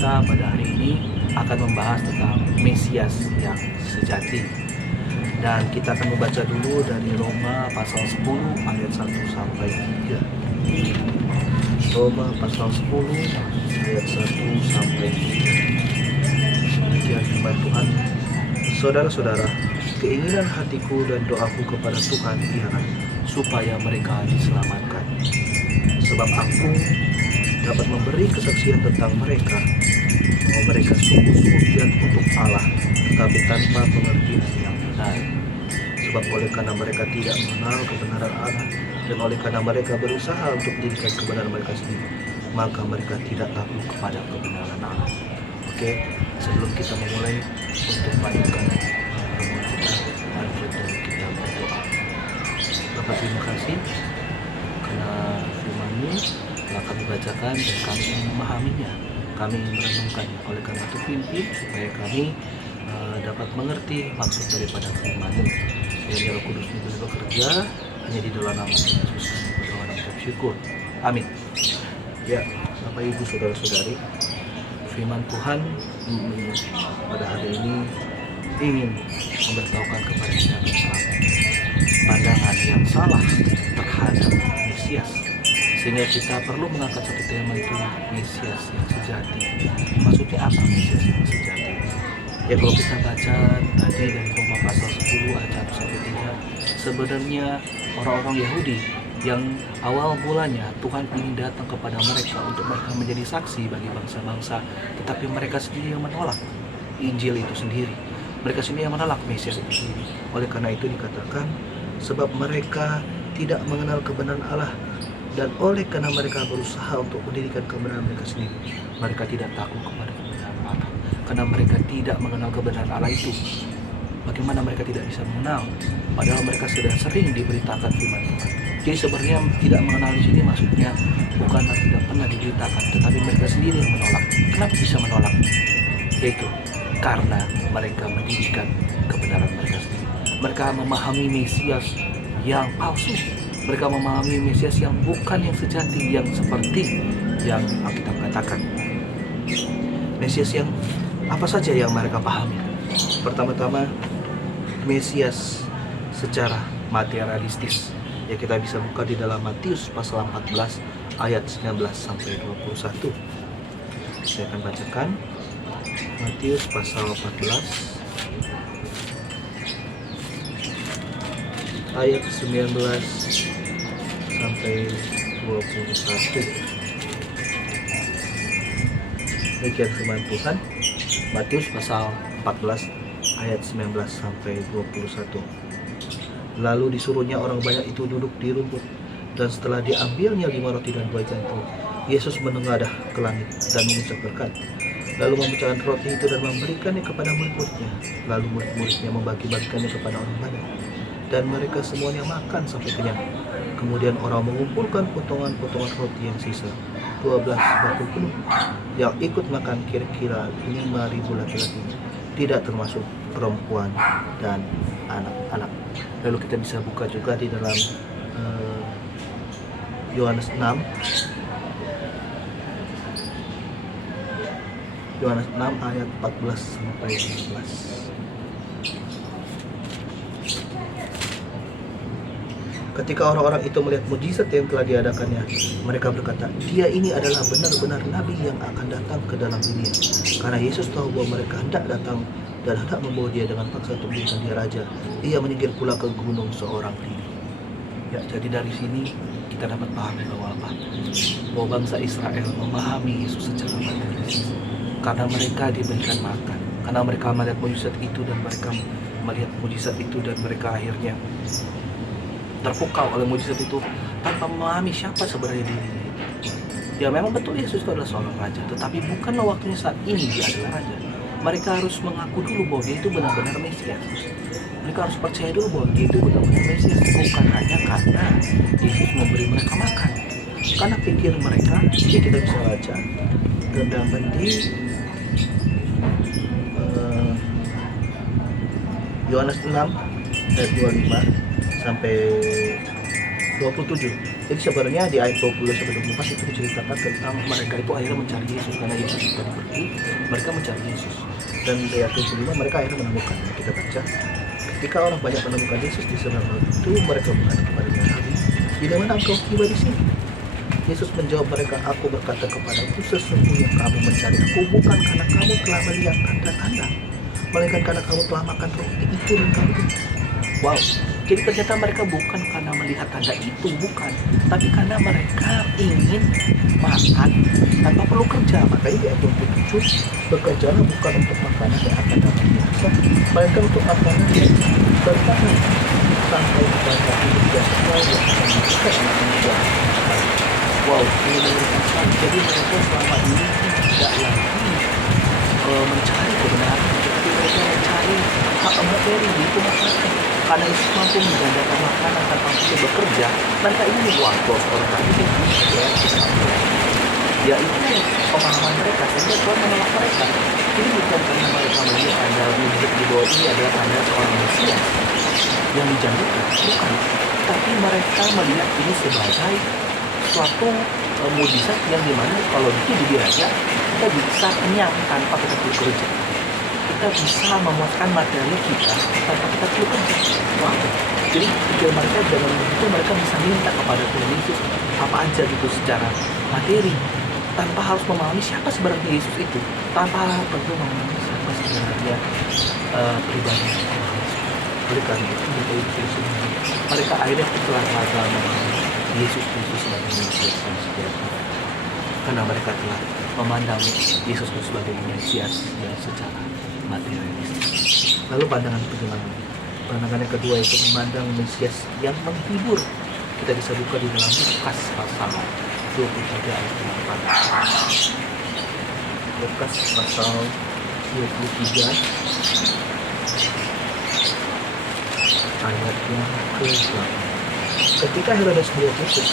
kita pada hari ini akan membahas tentang Mesias yang sejati. Dan kita akan membaca dulu dari Roma pasal 10 ayat 1 sampai 3. Roma pasal 10 ayat 1 sampai 3. Demikian firman Tuhan. Saudara-saudara, keinginan hatiku dan doaku kepada Tuhan ialah supaya mereka diselamatkan. Sebab aku dapat memberi kesaksian tentang mereka, bahwa mereka sungguh-sungguh giat untuk Allah, tetapi tanpa pengertian yang benar. Sebab oleh karena mereka tidak mengenal kebenaran Allah, dan oleh karena mereka berusaha untuk mendirikan kebenaran mereka sendiri, maka mereka tidak takluk kepada kebenaran Allah. Oke, sebelum kita memulai untuk melanjutkan pertemuan kita, mari kita berdoa. Bapak, terima kasih karena firman-Mu telah kami bacakan dan kami ingin memahaminya, kami ingin merenungkannya. Oleh karena itu pimpin supaya kami dapat mengerti maksud daripada firman-Mu. Kiranya Roh Kudus boleh bekerja hanya di dalam nama Yesus kami berdoa dan mengucap syukur. Amin. Ya, Bapak Ibu saudara-saudari, firman Tuhan pada hari ini ingin memberitahukan kepada kita tentang pandangan yang salah terhadap Mesias, sehingga kita perlu mengangkat satu tema, itu Mesias yang sejati. Maksudnya apa Mesias yang sejati? Ya, kalau kita baca tadi dari Roma pasal 10 ayat 1 sampai 3, sebenarnya orang-orang Yahudi yang awal mulanya Tuhan ingin datang kepada mereka untuk mereka menjadi saksi bagi bangsa-bangsa, tetapi mereka sendiri yang menolak Injil itu sendiri. Mereka sendiri yang menolak Mesias itu sendiri. Oleh karena itu dikatakan, sebab mereka tidak mengenal kebenaran Allah, dan oleh karena mereka berusaha untuk mendirikan kebenaran mereka sendiri, mereka tidak takluk kepada kebenaran Allah. Karena mereka tidak mengenal kebenaran Allah itu, bagaimana mereka tidak bisa mengenal? Padahal mereka sudah sering diberitakan firman Tuhan. Jadi sebenarnya tidak mengenal di sini maksudnya bukanlah tidak pernah diberitakan, tetapi mereka sendiri yang menolak. Kenapa bisa menolak? Yaitu karena mereka mendirikan kebenaran mereka sendiri. Mereka memahami Mesias yang palsu. Mereka memahami Mesias yang bukan yang sejati, yang seperti yang Alkitab katakan. Mesias yang apa saja yang mereka pahami? Pertama-tama, Mesias secara materialistis. Ya, kita bisa buka di dalam Matius pasal 14 ayat 19 sampai 21. Saya akan bacakan Matius pasal 14 ayat 19 sampai 21. Demikian firman Tuhan. Matius pasal 14 ayat 19 sampai 21. Lalu disuruhnya orang banyak itu duduk di rumput, dan setelah diambilnya 5 roti dan 2 ikan itu, Yesus menengadah ke langit dan mengucap berkat. Lalu memecahkan roti itu dan memberikannya kepada murid-muridnya. Lalu murid-muridnya membagi-bagikannya kepada orang banyak, dan mereka semuanya makan sampai kenyang. Kemudian orang mengumpulkan potongan-potongan roti yang sisa, 12 bakul penuh. Yang ikut makan kira-kira 5.000 laki-laki, tidak termasuk perempuan dan anak-anak. Lalu kita bisa buka juga di dalam Yohanes 6 ayat 14 sampai 15. Ketika orang-orang itu melihat mujizat yang telah diadakannya, mereka berkata, dia ini adalah benar-benar nabi yang akan datang ke dalam dunia. Karena Yesus tahu bahwa mereka hendak datang dan hendak membawa dia dengan paksa untuk menjadikan dia raja, ia menyingkir pula ke gunung seorang diri. Ya, jadi dari sini kita dapat pahami bahwa apa? Bahwa bangsa Israel memahami Yesus secara materialistis. Karena mereka diberikan makan, karena mereka melihat mujizat itu dan mereka akhirnya terpukau oleh mujizat itu tanpa memahami siapa sebenarnya dirinya. Ya, memang betul Yesus itu adalah seorang raja, tetapi bukanlah waktunya saat ini dia adalah raja. Mereka harus mengaku dulu bahwa dia itu benar-benar Mesias. Mereka harus percaya dulu bahwa dia itu benar-benar Mesias, bukan hanya karena Yesus memberi mereka makan. Karena pikir mereka, ya kita bisa baca terdapat di Yohanes 6 ayat 25 sampai 27. Jadi sebenarnya di ayat 20-24 itu diceritakan tentang mereka itu akhirnya mencari Yesus karena Yesus tadi pergi, mereka mencari Yesus. Dan di ayat 25 mereka akhirnya menemukan. Kita baca, ketika orang banyak menemukan Yesus di sana itu, mereka berkata kepadanya, Rabi, di mana engkau tiba di sini? Yesus menjawab mereka, aku berkata kepadamu, sesungguhnya kamu mencari aku bukan karena kamu telah melihat tanda-tanda, melainkan karena kamu telah makan roti itu dan kamu hidup. Wow, jadi ternyata mereka bukan karena melihat tanda itu, bukan, tapi karena mereka ingin makan tanpa perlu kerja. Makanya di ayat 27, bekerjalah bukan untuk makanan yang akan dapat biasa, melainkan untuk makanan yang bertahan sampai kepada hidup yang kekal yang akan memberikan anak manusia. Wow, ini mengerikan sekali. Jadi mereka selama ini tidak lagi mencari kebenaran, tetapi mereka mencari hak materi, yaitu makanan. Karena Yesus mampu menggandakan makanan tanpa perlu bekerja, mereka ini membuat orang tadi ya itu pemahaman mereka, sehingga Tuhan menolak mereka. Ini bukan karena mereka melihat tanda mujizat di bawah ini adalah tanda seorang Mesias yang dijanjikan, bukan. Tapi mereka melihat ini sebagai suatu mujizat yang dimana kalau itu diraja, kita bisa kenyang tanpa kita perlu kerja. Kita bisa memuaskan materi kita tanpa kita perlu kerja. Wow. Jadi pikir mereka dalam itu mereka bisa minta kepada Tuhan Yesus apa aja gitu secara materi, tanpa harus memahami siapa sebenarnya Yesus itu, tanpa perlu memahami siapa sebenarnya pribadi oleh karena itu mereka akhirnya telah memahami Yesus Kristus sebagai Mesias yang sejati, karena mereka telah memandang Yesus Kristus sebagai Mesias yang secara materialistis. Lalu pandangan yang kedua itu memandang Mesias yang menghibur. Kita bisa buka di dalam Lukas pasal 23 ayat 8. Lukas pasal 23 ayatnya ke-8. Ketika Herodes melihat Yesus,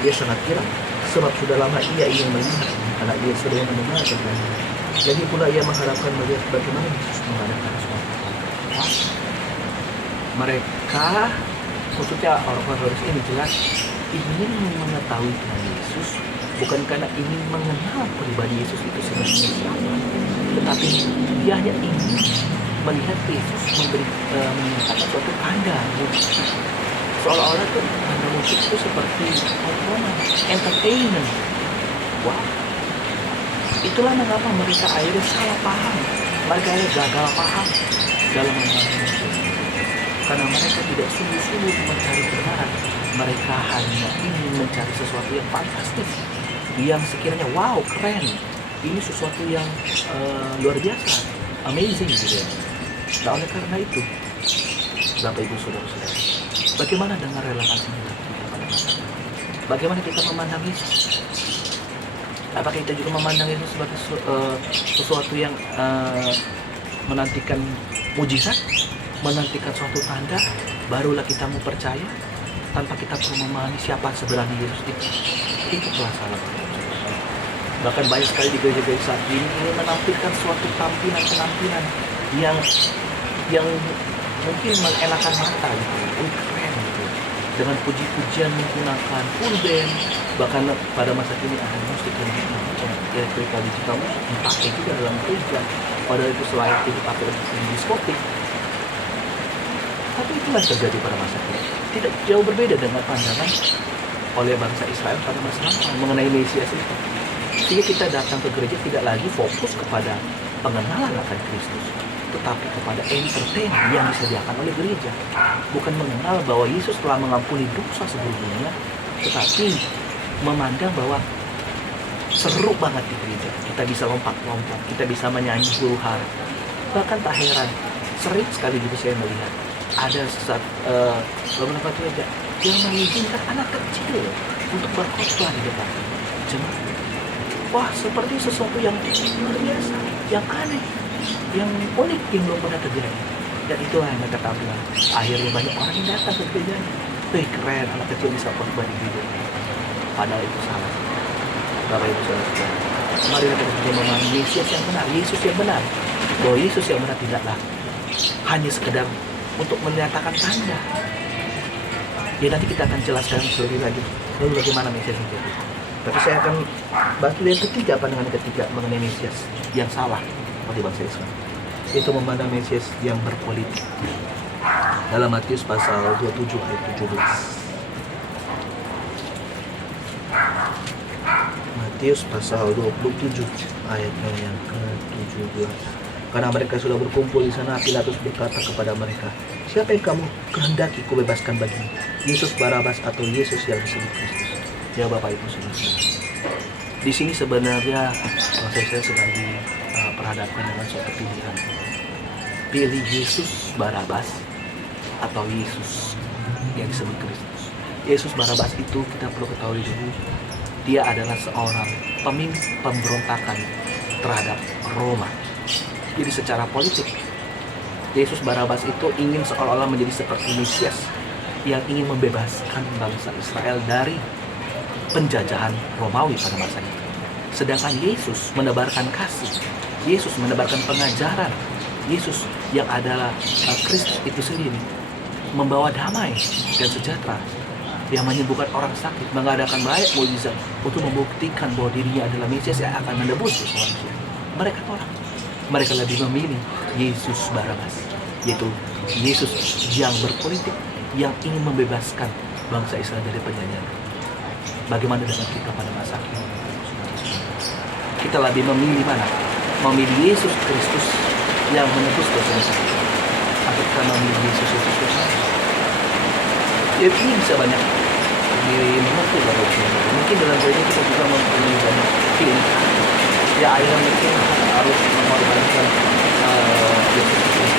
dia sangat girang, sebab sudah lama ia ingin melihat, karena ia sering mendengar tentangnya. Jadi pula ia mengharapkan melihat bagaimana Yesus mengadakan suatu hal. Mereka, maksudnya orang-orang Herodes ini jelas ingin mengetahui tentang Yesus, bukan karena ingin mengenal pribadi Yesus itu sebenarnya siapa, tetapi dia hanya ingin melihat Yesus menyatakan suatu tanda mujizat. Seolah-olah tuh tanda mujizat itu seperti entertainment. Wah, itulah mengapa mereka akhirnya salah paham, mereka akhirnya gagal paham dalam memahami Yesus, karena mereka tidak sungguh-sungguh mencari kebenaran. Mereka hanya ingin mencari sesuatu yang fantastis, yang sekiranya wow, keren, ini sesuatu yang luar biasa, amazing gitu ya. Nah, oleh karena itu, Bapak Ibu Saudara-saudara, bagaimana dengan relasi kita pada masyarakat? Bagaimana kita memandang Yesus? Apakah kita juga memandang Yesus sebagai sesuatu yang menantikan mujizat, menantikan suatu tanda, barulah kita mau percaya, tanpa kita perlu memahami siapa sebenarnya Yesus itu? Itu telah salah. Bahkan banyak sekali di gereja-gereja saat ini menampilkan suatu penampilan yang mungkin mengenakan mata gitu, keren gitu, dengan puji-pujian menggunakan full band, bahkan pada masa kini ada musik yang elektrikal digital dipakai juga dalam gereja, padahal itu selayaknya dipakai untuk diskotik. Tapi itulah yang terjadi pada masa kini, tidak jauh berbeda dengan pandangan oleh bangsa Israel pada masa lampau mengenai Mesias itu. Sehingga kita datang ke gereja tidak lagi fokus kepada pengenalan akan Kristus, tetapi kepada entertain yang disediakan oleh gereja. Bukan mengenal bahwa Yesus telah mengampuni dosa sebelumnya, tetapi memandang bahwa seru banget di gereja. Kita bisa lompat-lompat, kita bisa menyanyi huru hara. Bahkan tak heran, sering sekali juga saya melihat ada beberapa gereja yang mengizinkan anak kecil untuk berkhotbah di depan jemaat. Wah, seperti sesuatu yang luar biasa, yang aneh, yang unik, yang belum pernah terjadi. Dan itulah yang mereka tampilkan. Akhirnya banyak orang yang datang ke gereja. Keren, anak kecil bisa khotbah di gereja. Padahal itu salah. Bapak Ibu Saudara, mari kita memahami Mesias yang benar, Yesus yang benar. Bahwa Yesus yang benar tidaklah hanya sekedar untuk menyatakan tanda. Ya nanti kita akan jelaskan lebih lagi Lalu bagaimana Mesias sejati? Tapi saya akan bahas dulu yang ketiga, pandangan ketiga mengenai Mesias yang salah bagi bangsa Israel. Itu memandang Mesias yang berpolitik. Dalam Matius pasal 27 ayat 17. Matius pasal 27 ayatnya yang ke-17. Karena mereka sudah berkumpul di sana, Pilatus berkata kepada mereka, "Siapa yang kamu kehendaki kubebaskan bagimu? Yesus Barabas atau Yesus yang disebut Kristus?" Ya Bapak Ibu Saudara. Di sini sebenarnya saya sedang diperhadapkan dengan suatu pilihan. Pilih Yesus Barabas atau Yesus yang disebut Kristus. Yesus Barabas itu kita perlu ketahui dulu, dia adalah seorang pemimpin pemberontakan terhadap Roma. Jadi secara politik, Yesus Barabas itu ingin seolah-olah menjadi seperti Mesias yang ingin membebaskan bangsa Israel dari penjajahan Romawi pada masa itu. Sedangkan Yesus menebarkan kasih, Yesus menebarkan pengajaran, Yesus yang adalah Kristus itu sendiri membawa damai dan sejahtera, yang menyembuhkan orang sakit, mengadakan banyak mukjizat untuk membuktikan bahwa dirinya adalah Mesias yang akan menebus dosa manusia. Mereka tolak. Mereka lebih memilih Yesus Barabas, yaitu Yesus yang berpolitik, yang ingin membebaskan bangsa Israel dari penjajahan. Bagaimana dengan kita pada masa kini? Kita lebih memilih mana? Memilih Yesus Kristus yang menebus dosa manusia, atau kita memilih Yesus Kristus? Ya, ini bisa banyak dimengerti Bapak Ibu. Mungkin dalam hal ini kita juga mempunyai banyak pilihan. Ya akhirnya mungkin harus mengorbankan Yesus Kristus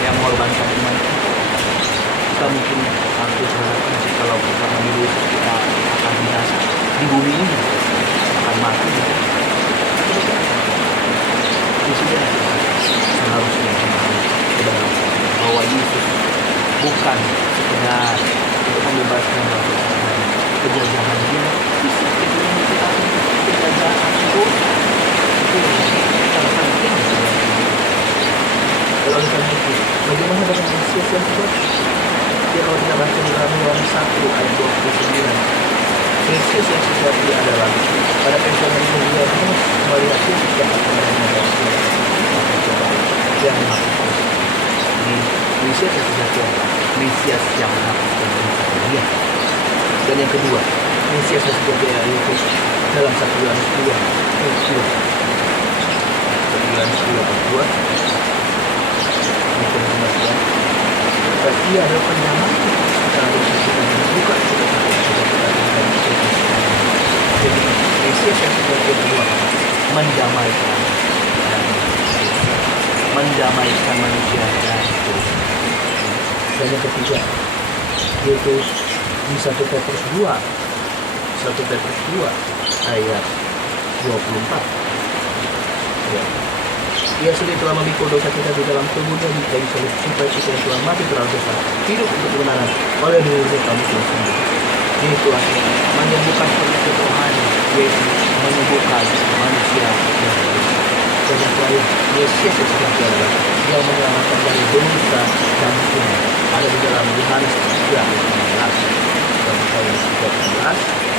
yang mengorbankan iman. Kita mungkin harus berharapkan kalau kita memilih Yesus, kita akan binasa di bumi ini, akan mati. Di sini seharusnya bahwa Yesus bukan sekedar untuk membebaskan penjajahan dia, penjajahan itu sangat penting. Kalau kita mikir, bagaimana dengan Mesias yang sejati? Ya kalau kita baca di dalam Yohanes 1 ayat 29, Mesias yang sejati adalah pada perjalanan dunia ini melihat Yesus yang akan menebaskan yang menghapuskan. Mesias yang sejati adalah Mesias yang menghapuskan dunia. Dan yang kedua, Mesias yang sejati yaitu dalam 1 Yohanes 2 ayat 2. 1 Yohanes 2 ayat 2. Ia adalah pendamai kita dosa kita dan buka kita jadi Mesias yang sejati kedua mendamaikan manusia dan dosa. Dan yang ketiga yaitu di 1 Petrus 2 ayat 24. Ya. Ia sendiri telah memikul dosa kita di dalam tubuhnya di kayu salib, supaya kita yang telah mati terhadap dosa hidup untuk kebenaran. Oleh dirinya kamu telah sembuh. Itu artinya menyembuhkan penyakit rohani, yaitu menyembuhkan manusia yang berdosa. Dan yang terakhir, Mesias yang sejati adalah yang menyelamatkan dari dosa dan hukum. Ada di dalam Yohanes 3 ayat 16 dan Yohanes 3 ayat 16.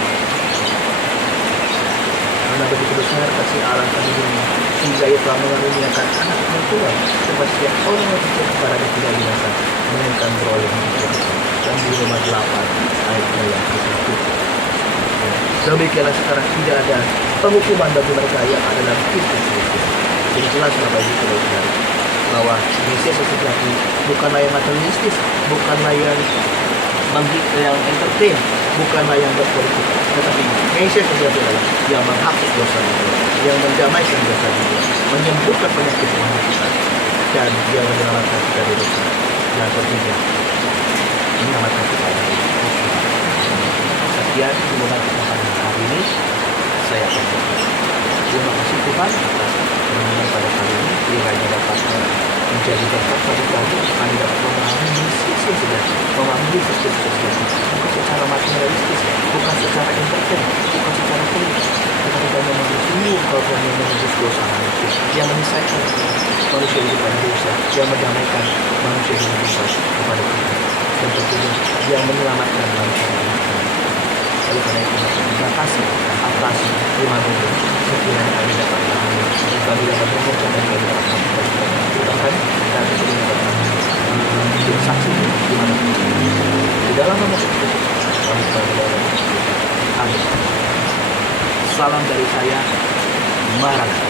Karena begitu besar kasih Allah kami dunia, sehingga ia telah mengaruniakan anak yang Tuhan, supaya setiap orang yang percaya kepadanya tidak binasa, melainkan beroleh hidup yang kekal. Dan di Roma 8 ayatnya yang ke-1. Demikianlah sekarang tidak ada penghukuman bagi mereka yang ada dalam Kristus Yesus. Jadi jelas Bapak Ibu Saudara bahwa Mesias yang sejati bukanlah yang materialistis, bukanlah yang entertain, bukanlah yang berpolitik, tetapi Mesias sejati adalah yang menghapus dosa kita, yang mendamaikan dosa kita, menyembuhkan penyakit rohani kita, dan yang menyelamatkan kita dari dosa. Yang ketiga, menyelamatkan kita dari dosa. Sekian hubungan kita pada hari ini. Saya akan berkata, terima kasih Tuhan atas renungan pada kali ini. Kiranya dapat menjadi berkat bagi kami. Kami dapat memahami Mesias yang sejati, memahami Yesus yang sejati, bukan secara materialistis, bukan secara entertain, bukan secara politik, tetapi kami memahami sungguh kalau kami menebus dosa manusia, yang menyelesaikan manusia hidup dari dosa, yang mendamaikan manusia hidup dosa kepada kita, dan tentunya yang menyelamatkan manusia dari dosa. Oleh karena itu, terima kasih atas firman Tuhan. Sekiranya kami dapat memahami, kami dapat mengucapkan dan kami dapat melakukan. Bahkan kami ingin dapat menjadi saksi di mana di dalam nama Tuhan kami berdoa. Amin. Salam dari saya, Maranatha.